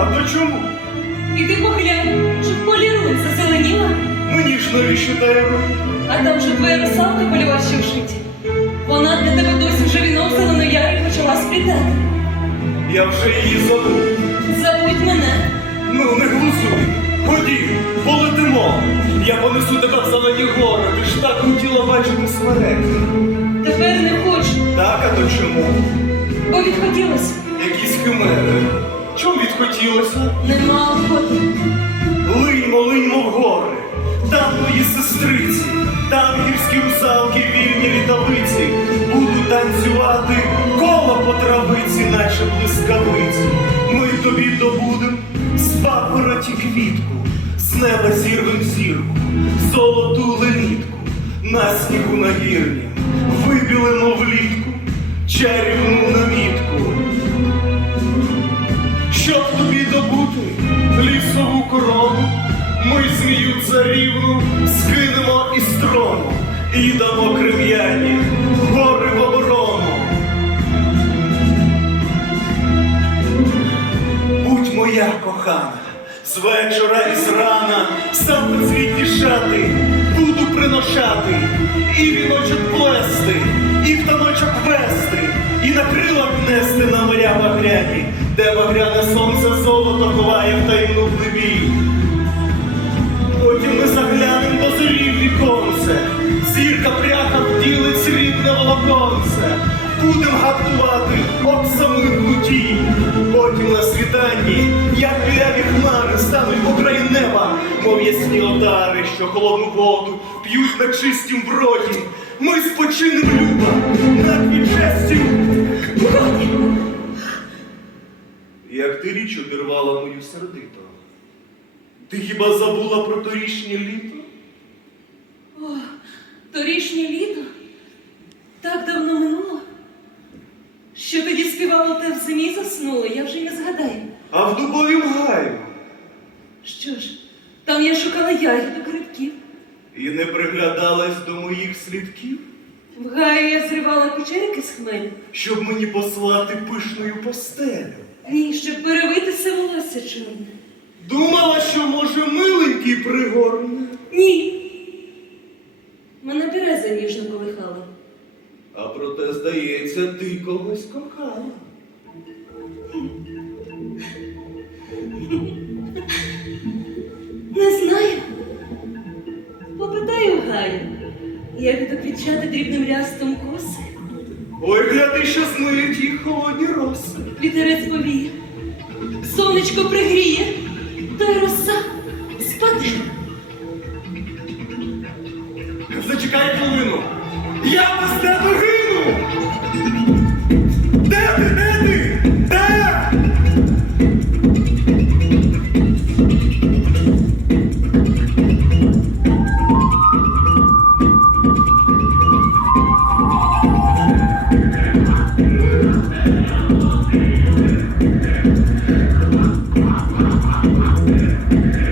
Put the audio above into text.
А то чому? Іди поглянь, чи в полі рук зазеленіла, Мені ж навіщо рук? а там же твоя русалка польова ще в житті. Вона для тебе досі вже вінок зеленоярий почала сплітати. Я вже її забув. Забудь мене. Ну, не глузуй. Ходім, полетимо. Я понесу тебе в зелені гори. Ти ж так хотіла бачити смереки. Тепер не хочу, Так, а то чому? бо відхотілося. Якісь химери. Чому відхотілося? Нема охоти. Линьмо, линьмо в гори. Там мої сестриці, там гірські русалки, вільні літавиці. Буду танцювати коло по травиці, наче блискавиці. Ми тобі добудем з папороті квітку, з неба зірвем зірку, золоту лелітку, на снігу на гірні, вибілено влітку, чарівну Щоб тобі добути лісову корону, ми змію царівну скинемо із трону і дамо крем'яні гори в оборону. Будь моя кохана, з вечора і з рана сам цвіті шати буду приношати, і віночок плести, і в таночок вести, і на крилах нести на моря багряні, де багряне сонце золото ховає в таємну глибі. Потім ми заглянем до зорі в віконце, зірка пряха вділить срібне волоконце, будем гартувати об самих луті. Потім на світанні, як біляві хмари, стануть по неба, мов ясні отари, що холодну воду п'ють на чистім вроді. Ми спочинем люба над відчестю. Річ обірвала мою сердито. Ти хіба забула про торішнє літо? О, торішнє літо так давно минуло. Що тоді співало те в зимі заснуло, я вже й не згадаю. А в дубовім гаю Що ж, там я шукала ягідок грибків. і не приглядалась до моїх слідків, В гаю я зривала кучерики з хмелю. щоб мені послати пишною постелю. Ні, щоб перевитися волосся чорне. Думала, що може миленький пригорне, Ні. Мене береза ніжно колихала. а проте, здається, ти когось кохала. Не знаю. Попитаю в гаю. Я буду квітчати дрібним рястом коси. Ой, гляди, що змиють їх холодні роси. Вітерець повіє. Сонечко пригріє, та й роса спаде. Зачекай хвилину. Я без тебе гину! Okay.